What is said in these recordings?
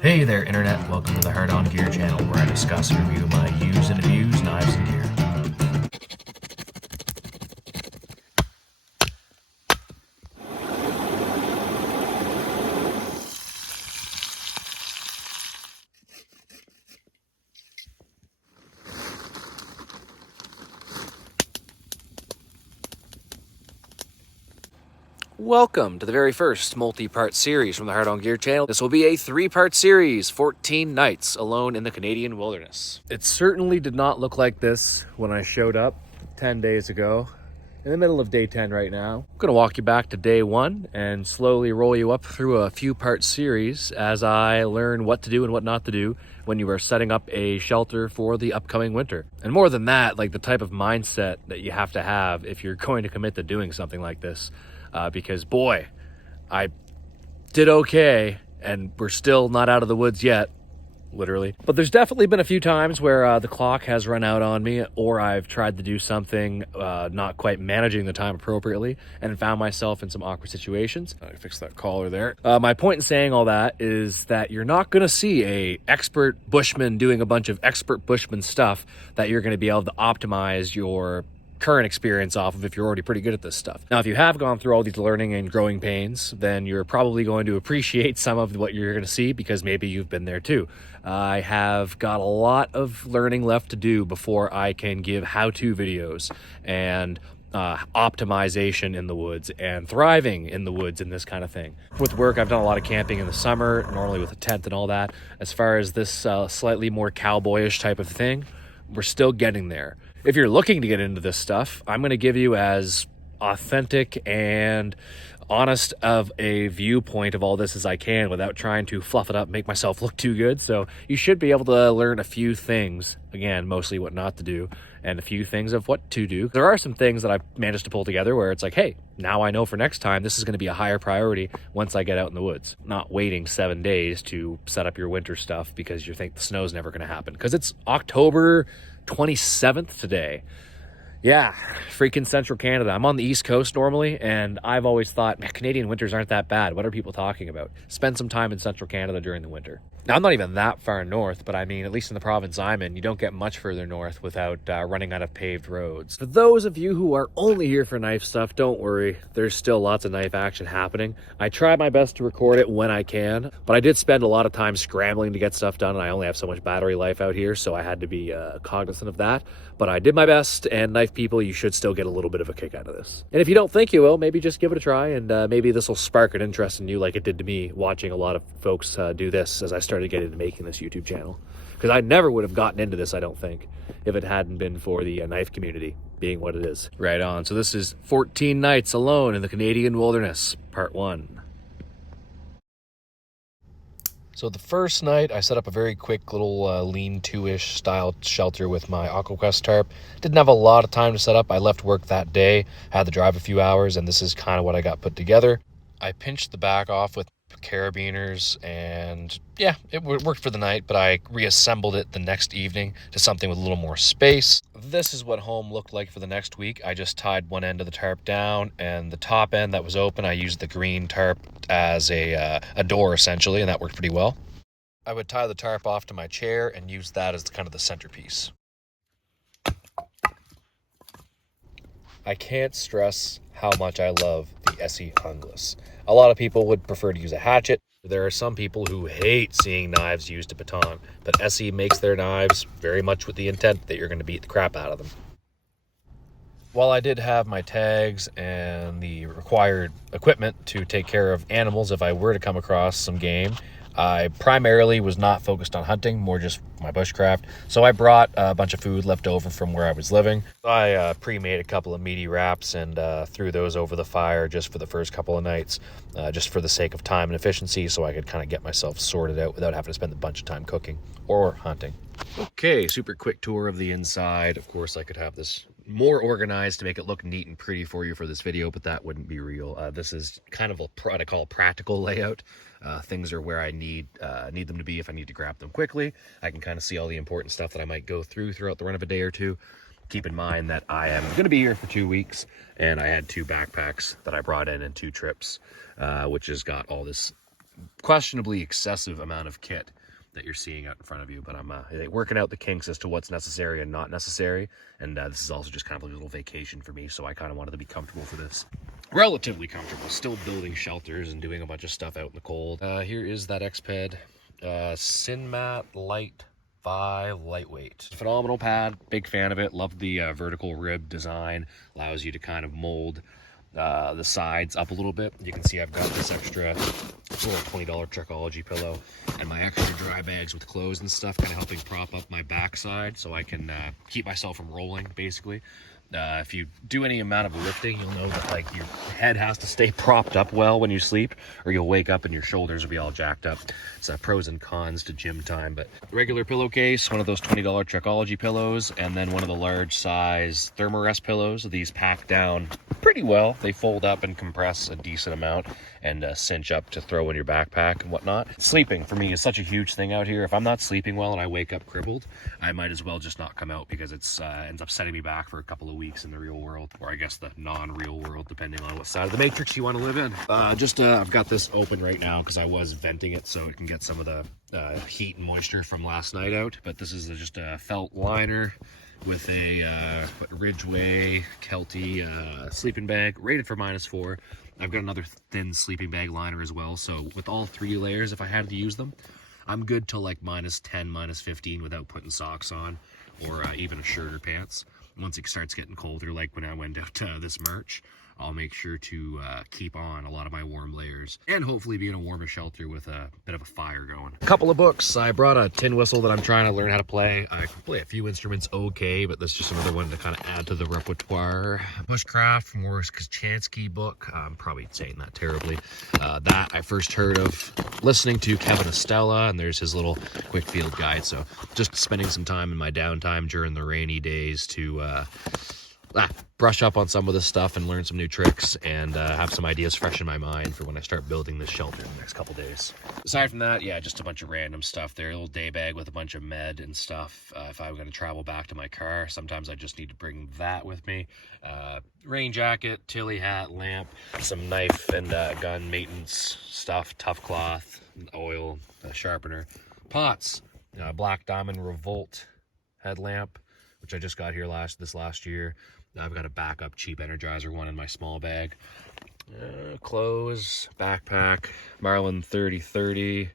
Hey there, Internet. Welcome to the Hard On Gear channel, where I discuss and review my used and abused knives and gear. Welcome to the very first multi-part series from the Hard On Gear channel. This will be a 3-part series, 14 nights alone in the Canadian wilderness. It certainly did not look like this when I showed up 10 days ago. In the middle of day 10 right now. I'm gonna walk you back to day 1 and slowly roll you up through a few part series as I learn what to do and what not to do when you are setting up a shelter for the upcoming winter. And more than that, like the type of mindset that you have to have if you're going to commit to doing something like this. Because boy, I did okay and we're still not out of the woods yet, literally. But there's definitely been a few times where the clock has run out on me, or I've tried to do something not quite managing the time appropriately and found myself in some awkward situations. I fixed that collar there. My point in saying all that is that you're not going to see a expert bushman doing a bunch of expert bushman stuff that you're going to be able to optimize your current experience off of if you're already pretty good at this stuff. Now, if you have gone through all these learning and growing pains, then you're probably going to appreciate some of what you're going to see because maybe you've been there too. I have got a lot of learning left to do before I can give how-to videos and optimization in the woods and thriving in the woods and this kind of thing. With work, I've done a lot of camping in the summer, normally with a tent and all that. As far as this slightly more cowboyish type of thing, we're still getting there. If you're looking to get into this stuff, I'm going to give you as authentic and honest of a viewpoint of all this as I can without trying to fluff it up, make myself look too good. So you should be able to learn a few things, again, mostly what not to do, and a few things of what to do. There are some things that I've managed to pull together where it's like, hey, now I know for next time this is going to be a higher priority once I get out in the woods. Not waiting 7 days to set up your winter stuff because you think the snow's never going to happen. Because it's October 27th today. Yeah, freaking Central Canada. I'm on the East Coast normally, and I've always thought, man, Canadian winters aren't that bad. What are people talking about? Spend some time in Central Canada during the winter. Now, I'm not even that far north, but I mean, at least in the province I'm in, you don't get much further north without running out of paved roads. For those of you who are only here for knife stuff, don't worry. There's still lots of knife action happening. I try my best to record it when I can, but I did spend a lot of time scrambling to get stuff done, and I only have so much battery life out here, so I had to be cognizant of that. But I did my best, and knife people, you should still get a little bit of a kick out of this. And if you don't think you will, maybe just give it a try, and maybe this will spark an interest in you like it did to me watching a lot of folks do this as I started getting into making this YouTube channel. Because I never would have gotten into this, I don't think, if it hadn't been for the knife community being what it is. Right on. So this is 14 nights alone in the Canadian wilderness, part 1. So the first night, I set up a very quick little lean-to-ish style shelter with my AquaQuest tarp. Didn't have a lot of time to set up. I left work that day, had to drive a few hours, and this is kind of what I got put together. I pinched the back off with carabiners, and yeah, it worked for the night, but I reassembled it the next evening to something with a little more space. This is what home looked like for the next week. I just tied one end of the tarp down, and the top end that was open, I used the green tarp as a door essentially, and that worked pretty well. I would tie the tarp off to my chair and use that as kind of the centerpiece. I can't stress how much I love the ESEE Junglas. A lot of people would prefer to use a hatchet. There are some people who hate seeing knives used to baton, but ESEE makes their knives very much with the intent that you're going to beat the crap out of them. While I did have my tags and the required equipment to take care of animals if I were to come across some game, I primarily was not focused on hunting, more just my bushcraft. So I brought a bunch of food left over from where I was living. I pre-made a couple of meaty wraps and threw those over the fire just for the first couple of nights, just for the sake of time and efficiency, so I could kind of get myself sorted out without having to spend a bunch of time cooking or hunting. Okay, super quick tour of the inside. Of course, I could have this more organized to make it look neat and pretty for you for this video, but that wouldn't be real. This is kind of what I call a practical layout. Things are where I need them to be if I need to grab them quickly. I can kind of see all the important stuff that I might go through throughout the run of a day or two. Keep in mind that I am going to be here for 2 weeks, and I had 2 backpacks that I brought in 2 trips, which has got all this questionably excessive amount of kit that you're seeing out in front of you, but I'm working out the kinks as to what's necessary and not necessary, and this is also just kind of like a little vacation for me, so I kind of wanted to be comfortable for this. Relatively comfortable, still building shelters and doing a bunch of stuff out in the cold. Here is that Xped Sinmat Light 5 lightweight. Phenomenal pad, big fan of it, love the vertical rib design, allows you to kind of mold the sides up a little bit. You can see I've got this extra little $20 Trekology pillow and my extra dry bags with clothes and stuff, kind of helping prop up my backside so I can keep myself from rolling, basically. If you do any amount of lifting, you'll know that like your head has to stay propped up well when you sleep, or you'll wake up and your shoulders will be all jacked up. It's pros and cons to gym time, but regular pillowcase, one of those $20 Trekology pillows, and then one of the large size Thermarest pillows. These pack down pretty well. They fold up and compress a decent amount and cinch up to throw in your backpack and whatnot. Sleeping for me is such a huge thing out here. If I'm not sleeping well and I wake up crippled, I might as well just not come out, because it's ends up setting me back for a couple of weeks in the real world, or I guess the non-real world, depending on what side of the matrix you want to live in. I've got this open right now because I was venting it so it can get some of the heat and moisture from last night out. But this is just a felt liner with a Ridgeway Kelty sleeping bag, rated for -4. I've got another thin sleeping bag liner as well, so with all 3 layers, if I had to use them, I'm good till like -10, -15 without putting socks on, or even a shirt or pants. Once it starts getting colder, like when I went out to this March, I'll make sure to keep on a lot of my warm layers, and hopefully be in a warmer shelter with a bit of a fire going. A couple of books. I brought a tin whistle that I'm trying to learn how to play. I can play a few instruments okay, but that's just another one to kind of add to the repertoire. Bushcraft from Morris Kachansky book. I'm probably saying that terribly. That I first heard of listening to Kevin Estella, and there's his little quick field guide. So just spending some time in my downtime during the rainy days to brush up on some of this stuff and learn some new tricks, and have some ideas fresh in my mind for when I start building this shelter in the next couple days. Aside from that, yeah, just a bunch of random stuff there. A little day bag with a bunch of med and stuff. If I'm going to travel back to my car, sometimes I just need to bring that with me. Rain jacket, Tilly hat, lamp, some knife and gun maintenance stuff, tough cloth, oil, sharpener, pots, Black Diamond Revolt headlamp, which I just got here this last year. I've got a backup cheap Energizer one in my small bag. Clothes, backpack, Marlin 3030,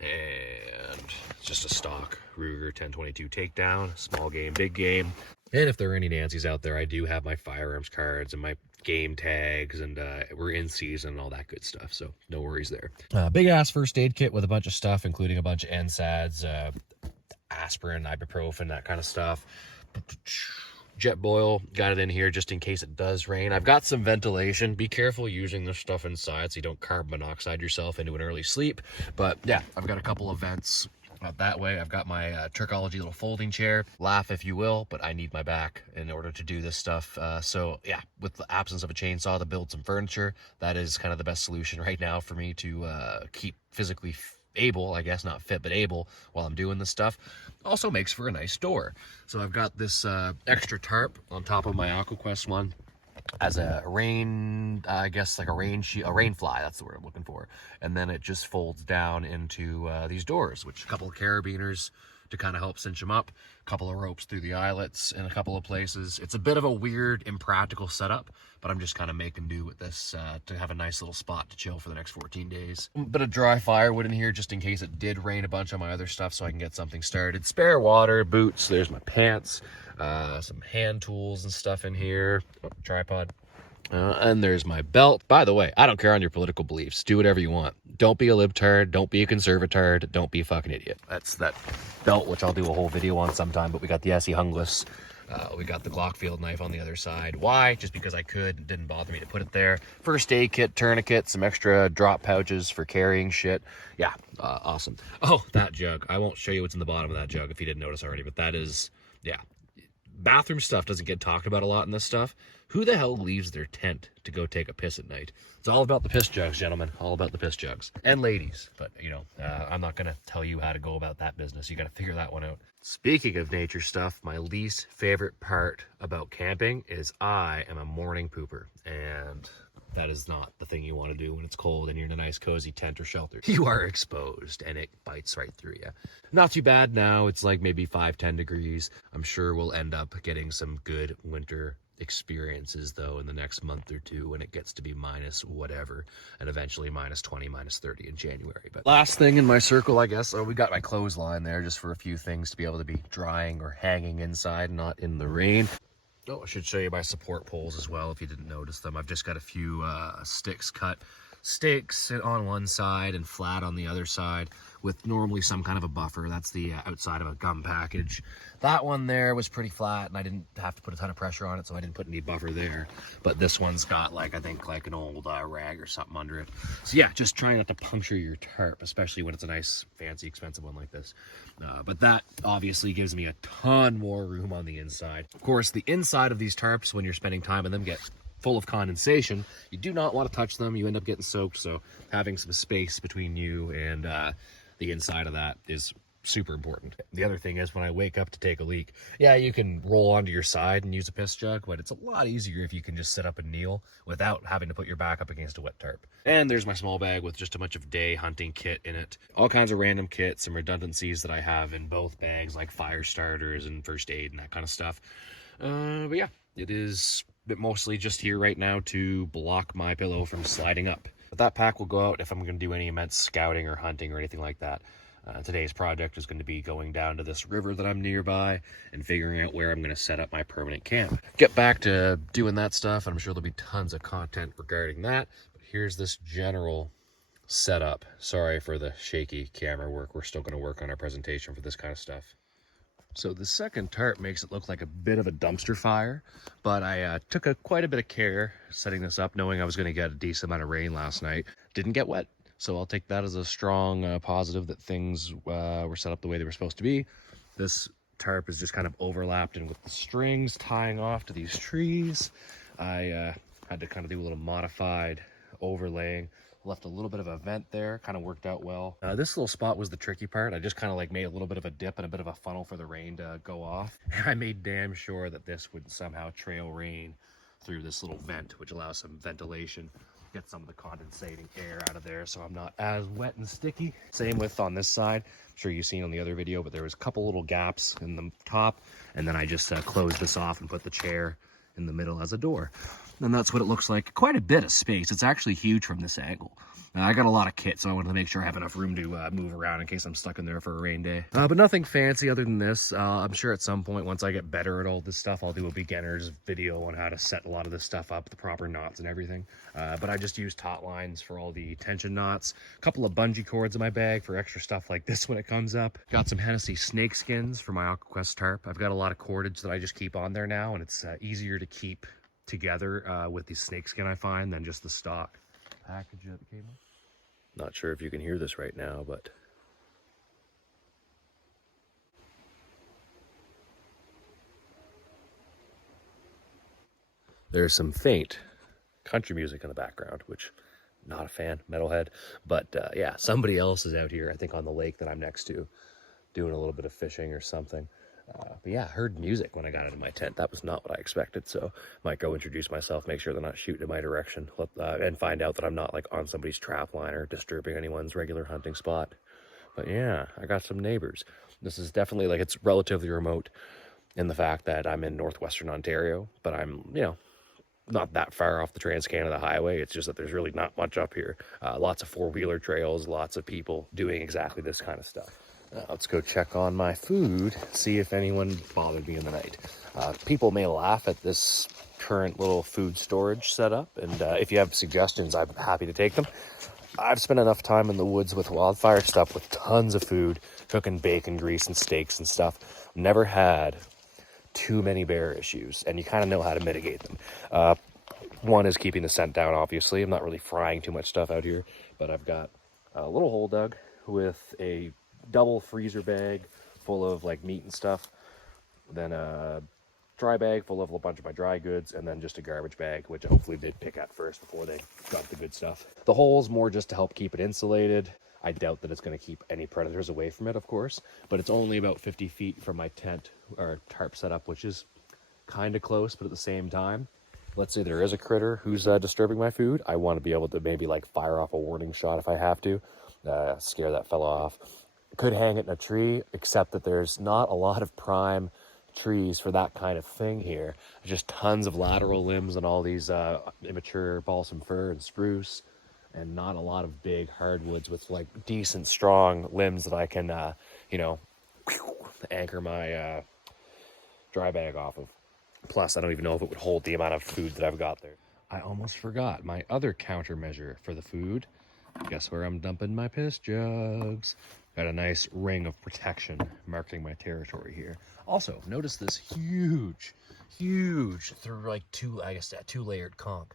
and just a stock Ruger 1022 takedown, small game, big game. And if there are any Nancy's out there, I do have my firearms cards and my game tags, and we're in season and all that good stuff, so no worries there. Big ass first aid kit with a bunch of stuff, including a bunch of NSAIDs, aspirin, ibuprofen, that kind of stuff. Jet boil, got it in here just in case it does rain. I've got some ventilation. Be careful using this stuff inside so you don't carbon monoxide yourself into an early sleep. But yeah, I've got a couple of vents out that way. I've got my Trekology little folding chair. Laugh if you will, but I need my back in order to do this stuff. So yeah, with the absence of a chainsaw to build some furniture, that is kind of the best solution right now for me to keep physically able, I guess, not fit, but able while I'm doing this stuff. Also makes for a nice door. So I've got this extra tarp on top of my AquaQuest one as a rain, I guess like a rain fly, that's the word I'm looking for. And then it just folds down into these doors, which a couple of carabiners to kind of help cinch them up, a couple of ropes through the eyelets in a couple of places. It's a bit of a weird, impractical setup, but I'm just kind of making do with this to have a nice little spot to chill for the next 14 days. A bit of dry firewood in here just in case it did rain a bunch on my other stuff so I can get something started. Spare water, boots, there's my pants, some hand tools and stuff in here, tripod. And there's my belt. By the way, I don't care on your political beliefs. Do whatever you want. Don't be a libtard. Don't be a conservatard. Don't be a fucking idiot. That's that belt, which I'll do a whole video on sometime. But we got the ESEE JUNGLAS. We got the Glock field knife on the other side. Why? Just because I could. It didn't bother me to put it there. First aid kit, tourniquet, some extra drop pouches for carrying shit. Yeah, awesome. Oh, that jug. I won't show you what's in the bottom of that jug if you didn't notice already. But that is, yeah. Bathroom stuff doesn't get talked about a lot in this stuff. Who the hell leaves their tent to go take a piss at night? It's all about the piss jugs, gentlemen. All about the piss jugs. And ladies. But, you know, I'm not going to tell you how to go about that business. You got to figure that one out. Speaking of nature stuff, my least favorite part about camping is I am a morning pooper. And that is not the thing you want to do when it's cold and you're in a nice cozy tent or shelter. You are exposed and it bites right through you. Not too bad now. It's like maybe 5-10 degrees. I'm sure we'll end up getting some good winter experiences though in the next month or two when it gets to be minus whatever, and eventually minus 20, minus 30 in January. But last thing in my circle, I guess, we got my clothesline there just for a few things to be able to be drying or hanging inside, not in the rain. Oh, I should show you my support poles as well if you didn't notice them. I've just got a few sticks cut. Stakes on one side and flat on the other side with normally some kind of a buffer. That's the outside of a gum package. That one there was pretty flat and I didn't have to put a ton of pressure on it, so I didn't put any buffer there. But this one's got like, I think like an old rag or something under it. So yeah, just try not to puncture your tarp, especially when it's a nice, fancy, expensive one like this. But that obviously gives me a ton more room on the inside. Of course, the inside of these tarps, when you're spending time in them, get full of condensation. You do not want to touch them. You end up getting soaked. So having some space between you and the inside of that is super important. The other thing is when I wake up to take a leak, yeah, you can roll onto your side and use a piss jug, but it's a lot easier if you can just sit up and kneel without having to put your back up against a wet tarp. And there's my small bag with just a bunch of day hunting kit in it. All kinds of random kits, some redundancies that I have in both bags, like fire starters and first aid and that kind of stuff. But yeah, it is mostly just here right now to block my pillow from sliding up. But that pack will go out if I'm going to do any immense scouting or hunting or anything like that. Today's project is going to be going down to this river that I'm nearby and figuring out where I'm going to set up my permanent camp. Get back to doing that stuff, and I'm sure there'll be tons of content regarding that. But here's this general setup. Sorry for the shaky camera work. We're still going to work on our presentation for this kind of stuff. So the second tarp makes it look like a bit of a dumpster fire, but I took quite a bit of care setting this up, knowing I was going to get a decent amount of rain last night. Didn't get wet, so I'll take that as a strong positive that things were set up the way they were supposed to be. This tarp is just kind of overlapped and with the strings tying off to these trees. I had to kind of do a little modified overlaying. Left a little bit of a vent there, kind of worked out well. This little spot was the tricky part. I just kind of like made a little bit of a dip and a bit of a funnel for the rain to go off. And I made damn sure that this would somehow trail rain through this little vent, which allows some ventilation, get some of the condensating air out of there so I'm not as wet and sticky. Same with on this side. I'm sure you've seen on the other video, but there was a couple little gaps in the top, and then I just closed this off and put the chair in the middle as a door. And that's what it looks like. Quite a bit of space. It's actually huge from this angle. I got a lot of kit, so I wanted to make sure I have enough room to move around in case I'm stuck in there for a rain day. But nothing fancy other than this. I'm sure at some point, once I get better at all this stuff, I'll do a beginner's video on how to set a lot of this stuff up, the proper knots and everything. But I just use taut lines for all the tension knots. A couple of bungee cords in my bag for extra stuff like this when it comes up. Got some Hennessy snake skins for my AquaQuest tarp. I've got a lot of cordage that I just keep on there now, and it's easier to keep together with the snakeskin I find than just the stock package that came in. Not sure if you can hear this right now, but there's some faint country music in the background, which not a fan, metalhead, but yeah, somebody else is out here, I think on the lake that I'm next to, doing a little bit of fishing or something. But yeah, heard music when I got into my tent. That was not what I expected, so might go introduce myself, make sure they're not shooting in my direction, and find out that I'm not like on somebody's trap line or disturbing anyone's regular hunting spot. But yeah, I got some neighbors. This is definitely like, it's relatively remote in the fact that I'm in northwestern Ontario, but I'm, you know, not that far off the Trans-Canada Highway. It's just that there's really not much up here. Lots of four-wheeler trails, lots of people doing exactly this kind of stuff. Let's go check on my food, see if anyone bothered me in the night. People may laugh at this current little food storage setup, and if you have suggestions, I'm happy to take them. I've spent enough time in the woods with wildfire stuff with tons of food, cooking bacon grease and steaks and stuff. Never had too many bear issues, and you kind of know how to mitigate them. One is keeping the scent down, obviously. I'm not really frying too much stuff out here, but I've got a little hole dug with a double freezer bag full of like meat and stuff, then a dry bag full of a bunch of my dry goods, and then just a garbage bag, which hopefully they'd pick at first before they got the good stuff. The hole's more just to help keep it insulated. I doubt that it's going to keep any predators away from it, of course, but it's only about 50 feet from my tent or tarp setup, which is kind of close, but at the same time, let's say there is a critter who's disturbing my food, I want to be able to maybe like fire off a warning shot if I have to, scare that fella off. Could hang it in a tree, except that there's not a lot of prime trees for that kind of thing here. Just tons of lateral limbs and all these immature balsam fir and spruce, and not a lot of big hardwoods with like decent strong limbs that I can anchor my dry bag off of. Plus, I don't even know if it would hold the amount of food that I've got there. I almost forgot my other countermeasure for the food. Guess where I'm dumping my piss jugs? Got a nice ring of protection marking my territory here. Also, notice this huge, through like two-layered conch.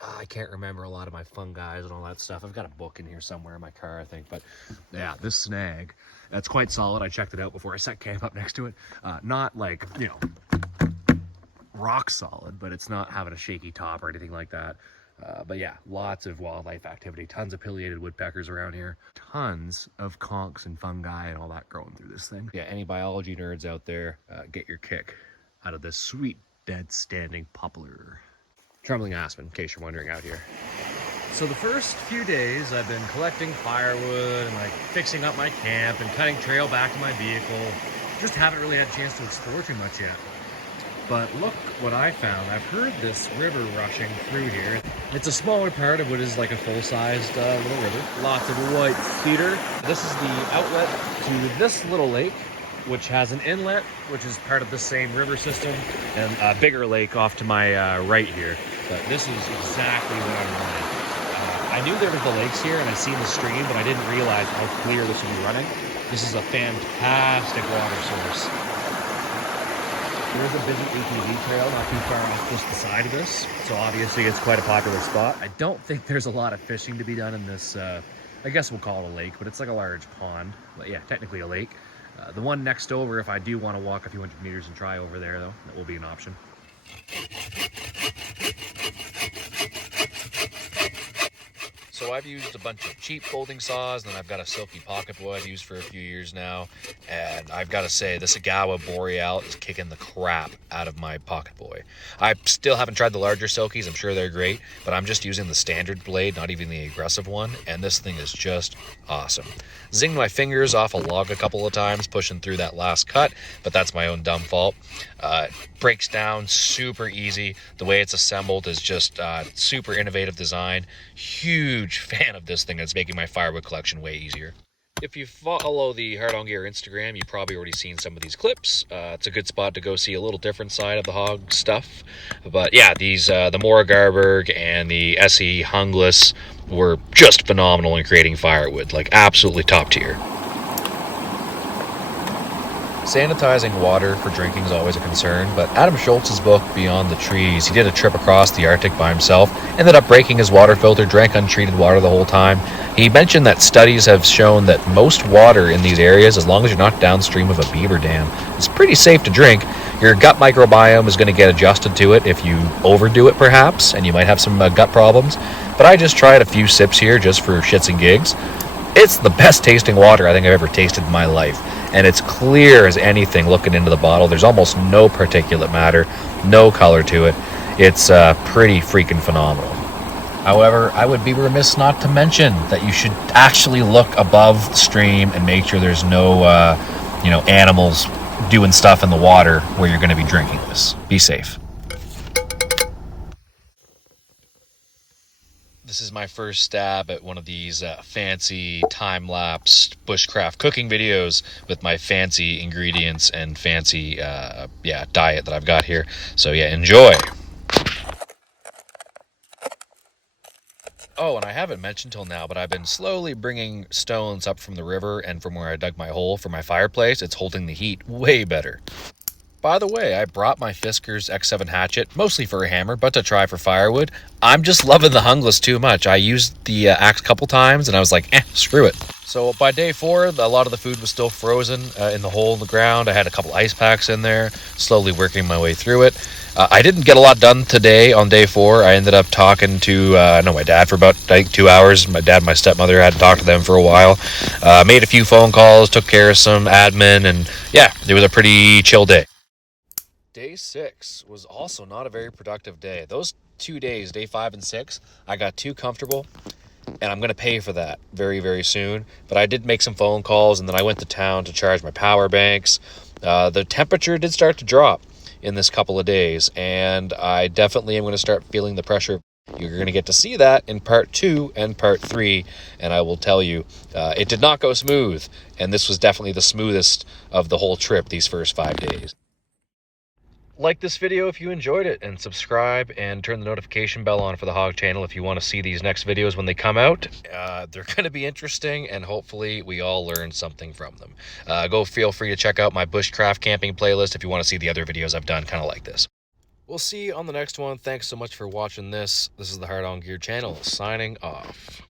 I can't remember a lot of my fungi and all that stuff. I've got a book in here somewhere in my car, I think. But yeah, this snag, that's quite solid. I checked it out before I set camp up next to it. Not like, rock solid, but it's not having a shaky top or anything like that. But yeah, lots of wildlife activity, tons of pileated woodpeckers around here, tons of conchs and fungi and all that growing through this thing. Yeah, any biology nerds out there, get your kick out of this sweet dead standing poplar. Trembling aspen, in case you're wondering out here. So the first few days I've been collecting firewood and like fixing up my camp and cutting trail back to my vehicle. Just haven't really had a chance to explore too much yet. But look what I found. I've heard this river rushing through here. It's a smaller part of what is like a full-sized little river. Lots of white cedar. This is the outlet to this little lake, which has an inlet, which is part of the same river system, and a bigger lake off to my right here. But this is exactly what I'm running. I knew there was the lakes here, and I seen the stream, but I didn't realize how clear this would be running. This is a fantastic water source. There is a busy ATV trail not too far off just the side of this, so obviously it's quite a popular spot. I don't think there's a lot of fishing to be done in this, I guess we'll call it a lake, but it's like a large pond. But yeah, technically a lake. The one next over, if I do want to walk a few hundred meters and try over there, though, that will be an option. So I've used a bunch of cheap folding saws, and then I've got a silky pocket bow I've used for a few years now. And I've got to say, this Agawa Boreal is kicking the crap out of my pocket boy. I still haven't tried the larger silkies. I'm sure they're great, but I'm just using the standard blade, not even the aggressive one. And this thing is just awesome. Zinged my fingers off a log a couple of times pushing through that last cut, but that's my own dumb fault. Breaks down super easy. The way it's assembled is just super innovative design. Huge fan of this thing. It's making my firewood collection way easier. If you follow the Hard On Gear Instagram, you've probably already seen some of these clips. It's a good spot to go see a little different side of the hog stuff. But yeah, these the Mora Garberg and the ESEE JUNGLAS were just phenomenal in creating firewood, like absolutely top tier. Sanitizing water for drinking is always a concern, but Adam Schultz's book, Beyond the Trees, he did a trip across the Arctic by himself, ended up breaking his water filter, drank untreated water the whole time. He mentioned that studies have shown that most water in these areas, as long as you're not downstream of a beaver dam, is pretty safe to drink. Your gut microbiome is going to get adjusted to it if you overdo it perhaps, and you might have some gut problems. But I just tried a few sips here just for shits and gigs. It's the best tasting water I think I've ever tasted in my life. And it's clear as anything looking into the bottle. There's almost no particulate matter, no color to it. It's pretty freaking phenomenal. However, I would be remiss not to mention that you should actually look above the stream and make sure there's no, animals doing stuff in the water where you're going to be drinking this. Be safe. This is my first stab at one of these fancy time-lapse bushcraft cooking videos with my fancy ingredients and fancy diet that I've got here. So yeah, enjoy. Oh, and I haven't mentioned till now, but I've been slowly bringing stones up from the river and from where I dug my hole for my fireplace. It's holding the heat way better. By the way, I brought my Fiskars X7 hatchet, mostly for a hammer, but to try for firewood. I'm just loving the Junglas too much. I used the axe a couple times, and I was like, screw it. So by day 4, a lot of the food was still frozen in the hole in the ground. I had a couple ice packs in there, slowly working my way through it. I didn't get a lot done today on day 4. I ended up talking to my dad for about 2 hours. My dad and my stepmother, I hadn't talked to them for a while. Made a few phone calls, took care of some admin, and yeah, it was a pretty chill day. Day 6 was also not a very productive day. Those 2 days, day 5 and 6, I got too comfortable, and I'm going to pay for that very, very soon. But I did make some phone calls, and then I went to town to charge my power banks. The temperature did start to drop in this couple of days, and I definitely am going to start feeling the pressure. You're going to get to see that in part 2 and part 3, and I will tell you, it did not go smooth, and this was definitely the smoothest of the whole trip, these first 5 days. Like this video if you enjoyed it, and subscribe and turn the notification bell on for the Hog channel if you want to see these next videos when they come out. They're going to be interesting, and hopefully we all learn something from them. Go feel free to check out my Bushcraft camping playlist if you want to see the other videos I've done kind of like this. We'll see you on the next one. Thanks so much for watching this. This is the Hard On Gear channel signing off.